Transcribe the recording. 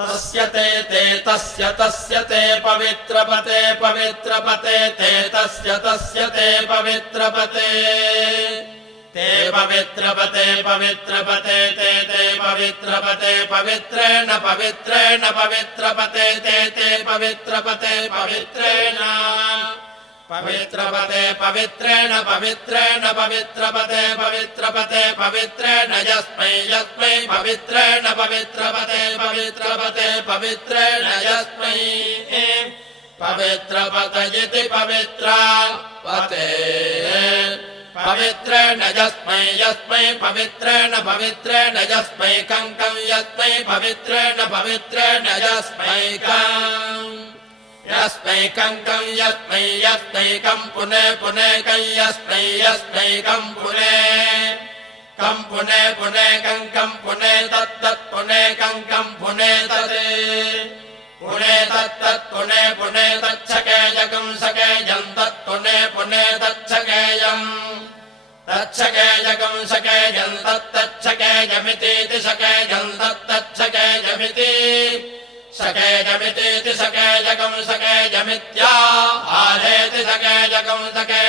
तस्य ते तस्य ते पवित्रपते पवित्रपते ते तस्य ते पवित्रपते ते पवित्रपते पवित्रपते ते पवित्रपते पवित्रेण पवित्रेण पवित्रपते ते पवित्रपते पवित्रेण पवित्रपते पवित्रेण पवित्रेण पवित्रपते पवित्रपते पवित्रेण यस्मै यस्मै पवित्रेण पवित्रपते पवित्रपते पवित्रेण यस्मै पवित्रपतयिति पवित्रपते पवित्रेण यस्मै यस्मै पवित्रेण पवित्रेण यस्मै कं यस्मै पवित्रेण पवित्रेण यस्मै कं यस्मै यस्मै पुने पुने कं यस्मै पुने कं पुने तत्तत् पुने कं पुने तदे पुने तत्तत् पुने पुने तच्छकेयकं सकेयं तत् पुने तच्छकेयम् तच्छकेयकं सकेयं तच्छकेयमितीति सकेयं तच्छकेयमिति सकेयमितीति सकेयकं सकेयमित्या आरेति सकेयकं सके